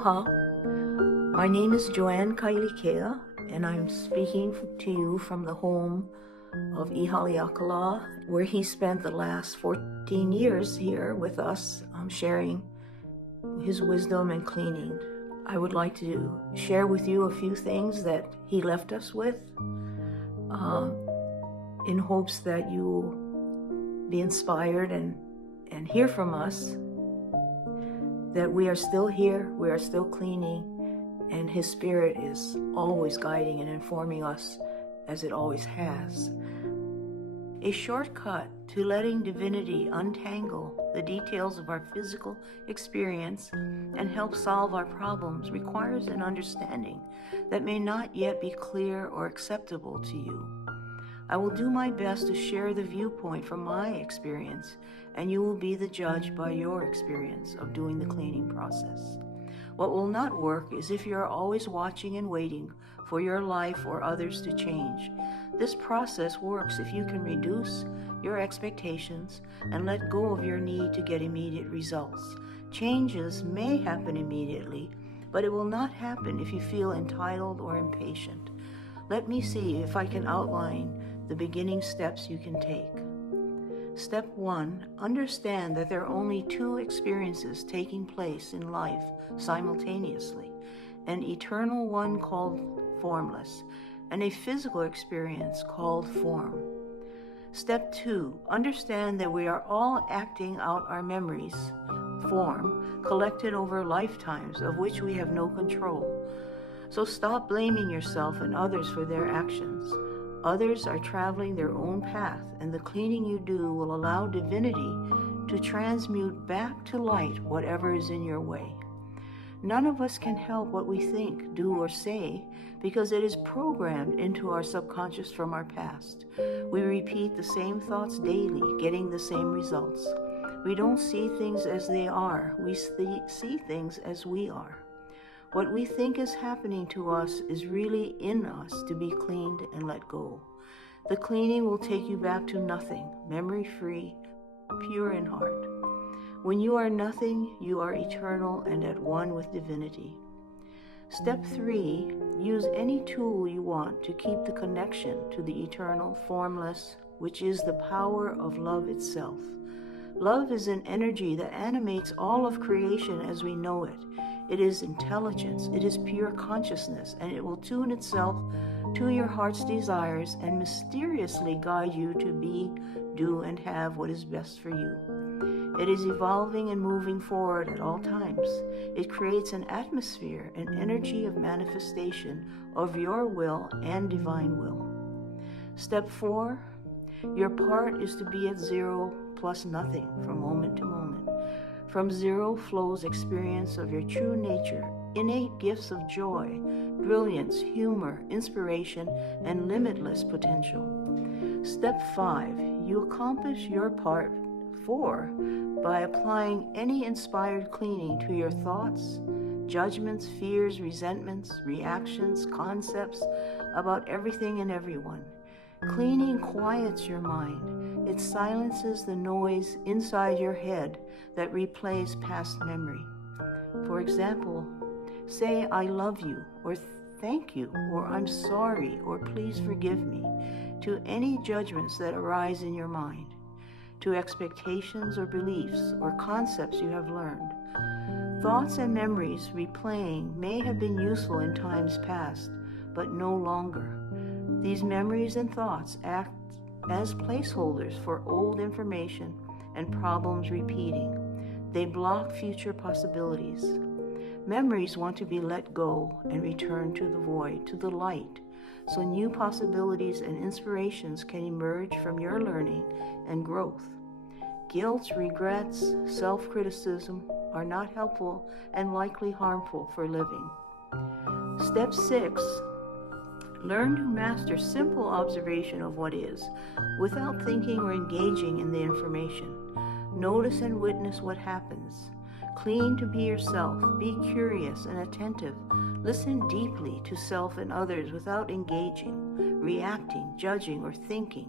Aloha, my name is JoAnn Kailikea, and I'm speaking to you from the home of Ihaleakala, where he spent the last 14 years here with us, sharing his wisdom and cleaning. I would like to share with you a few things that he left us with, in hopes that you will be inspired and hear from us that we are still here, we are still cleaning, and his spirit is always guiding and informing us as it always has. A shortcut to letting divinity untangle the details of our physical experience and help solve our problems requires an understanding that may not yet be clear or acceptable to you. I will do my best to share the viewpoint from my experience, and you will be the judge by your experience of doing the cleaning process. What will not work is if you are always watching and waiting for your life or others to change. This process works if you can reduce your expectations and let go of your need to get immediate results. Changes may happen immediately, but it will not happen if you feel entitled or impatient. Let me see if I can outline the beginning steps you can take. Step 1, understand that there are only two experiences taking place in life simultaneously, an eternal one called formless, and a physical experience called form. Step 2, understand that we are all acting out our memories, form, collected over lifetimes of which we have no control. So stop blaming yourself and others for their actions. Others are traveling their own path, and the cleaning you do will allow divinity to transmute back to light whatever is in your way. None of us can help what we think, do, or say because it is programmed into our subconscious from our past. We repeat the same thoughts daily, getting the same results. We don't see things as they are. We see things as we are. What we think is happening to us is really in us to be cleaned and let go. The cleaning will take you back to nothing, memory-free, pure in heart. When you are nothing, you are eternal and at one with divinity. Step 3, use any tool you want to keep the connection to the eternal, formless, which is the power of love itself. Love is an energy that animates all of creation as we know it. It is intelligence, it is pure consciousness, and it will tune itself to your heart's desires and mysteriously guide you to be, do, and have what is best for you. It is evolving and moving forward at all times. It creates an atmosphere, an energy of manifestation of your will and divine will. Step 4, your part is to be at zero plus nothing from moment to moment. From zero flows experience of your true nature, innate gifts of joy, brilliance, humor, inspiration, and limitless potential. Step 5, you accomplish your part 4 by applying any inspired cleaning to your thoughts, judgments, fears, resentments, reactions, concepts about everything and everyone. Cleaning quiets your mind. It silences the noise inside your head that replays past memory. For example, say, I love you, or thank you, or I'm sorry, or please forgive me, to any judgments that arise in your mind, to expectations or beliefs or concepts you have learned. Thoughts and memories replaying may have been useful in times past, but no longer. These memories and thoughts act as placeholders for old information and problems repeating. They block future possibilities. Memories want to be let go and return to the void, to the light, so new possibilities and inspirations can emerge from your learning and growth. Guilt, regrets, self-criticism are not helpful and likely harmful for living. Step 6, learn to master simple observation of what is, without thinking or engaging in the information. Notice and witness what happens. Clean to be yourself. Be curious and attentive. Listen deeply to self and others without engaging, reacting, judging, or thinking,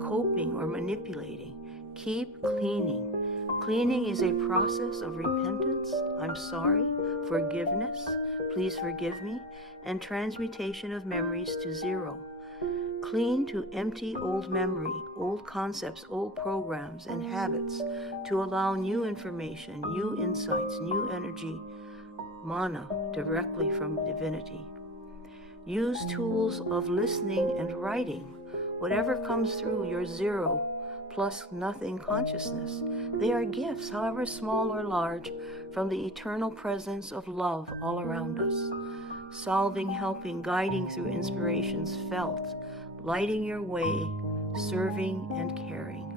coping, or manipulating. Keep cleaning. Cleaning is a process of repentance, I'm sorry, forgiveness, please forgive me, and transmutation of memories to zero. Clean to empty old memory, old concepts, old programs and habits to allow new information, new insights, new energy, mana directly from divinity. Use tools of listening and writing, whatever comes through your zero plus nothing consciousness. They are gifts, however small or large, from the eternal presence of love all around us. Solving, helping, guiding through inspirations felt, lighting your way, serving and caring.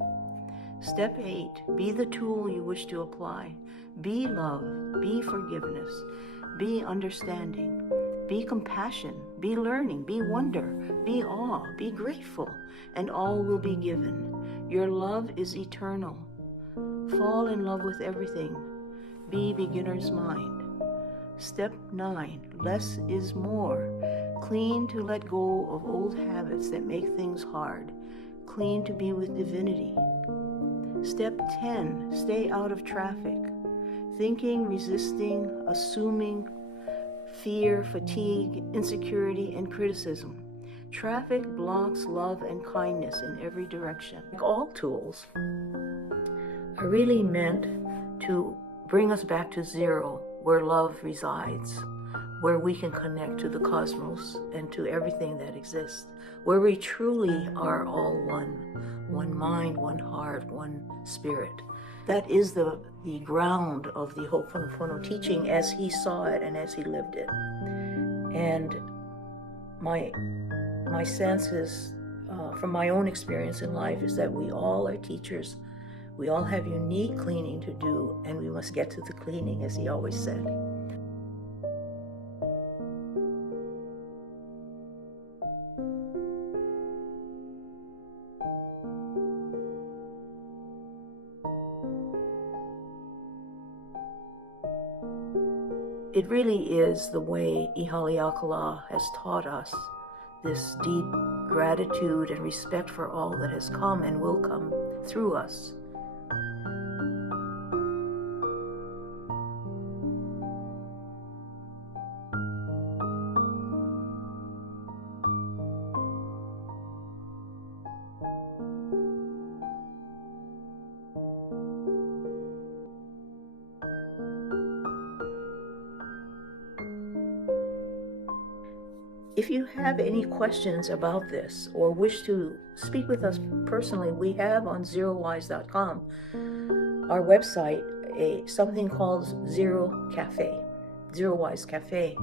Step 8, be the tool you wish to apply. Be love, be forgiveness, be understanding, be compassion, be learning, be wonder, be awe, be grateful, and all will be given. Your love is eternal. Fall in love with everything. Be beginner's mind. Step 9, less is more. Clean to let go of old habits that make things hard. Clean to be with divinity. Step 10, stay out of traffic. Thinking, resisting, assuming, fear, fatigue, insecurity, and criticism. Traffic blocks love and kindness in every direction. Like all tools are really meant to bring us back to zero, where love resides, where we can connect to the cosmos and to everything that exists, where we truly are all one mind, one heart, one spirit. That is the ground of the Ho'oponopono teaching as he saw it and as he lived it. And my sense is, from my own experience in life, is that we all are teachers. We all have unique cleaning to do, and we must get to the cleaning, as he always said. It really is the way Ihaleakala has taught us, this deep gratitude and respect for all that has come and will come through us. If you have any questions about this or wish to speak with us personally, we have on ZeroWise.com, our website, something called Zero Cafe, Zero Wise Cafe,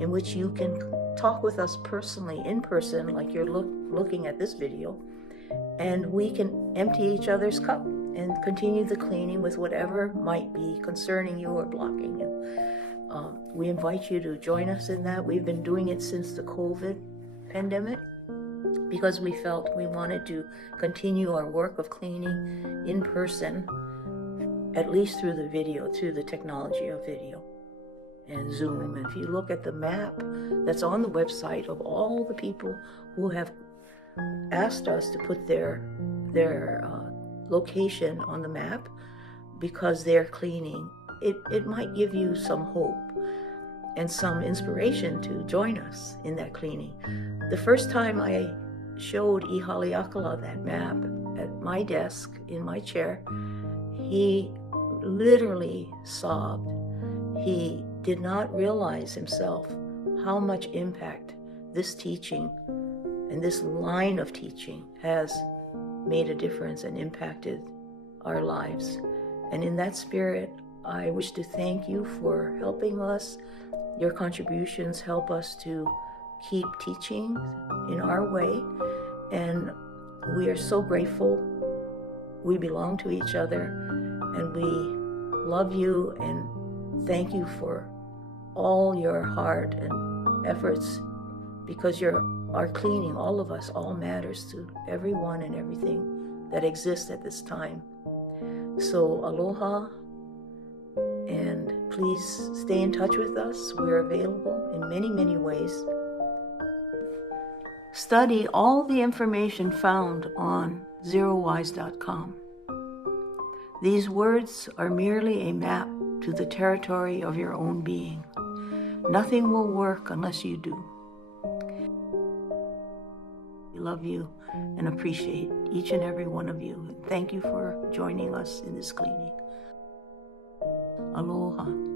in which you can talk with us personally, in person, like you're looking at this video, and we can empty each other's cup and continue the cleaning with whatever might be concerning you or blocking you. We invite you to join us in that. We've been doing it since the COVID pandemic because we felt we wanted to continue our work of cleaning in person, at least through the video, through the technology of video and Zoom. And if you look at the map that's on the website of all the people who have asked us to put their location on the map because they're cleaning, it might give you some hope and some inspiration to join us in that cleaning. The first time I showed Ihaleakala that map at my desk in my chair, he literally sobbed. He did not realize himself how much impact this teaching and this line of teaching has made a difference and impacted our lives. And in that spirit, I wish to thank you for helping us. Your contributions help us to keep teaching in our way, and we are so grateful. We belong to each other, and we love you and thank you for all your heart and efforts, because our cleaning, all of us, all matters to everyone and everything that exists at this time. So aloha, and please stay in touch with us. We're available in many, many ways. Study all the information found on ZeroWise.com. These words are merely a map to the territory of your own being. Nothing will work unless you do. We love you and appreciate each and every one of you. Thank you for joining us in this cleaning. Aloha.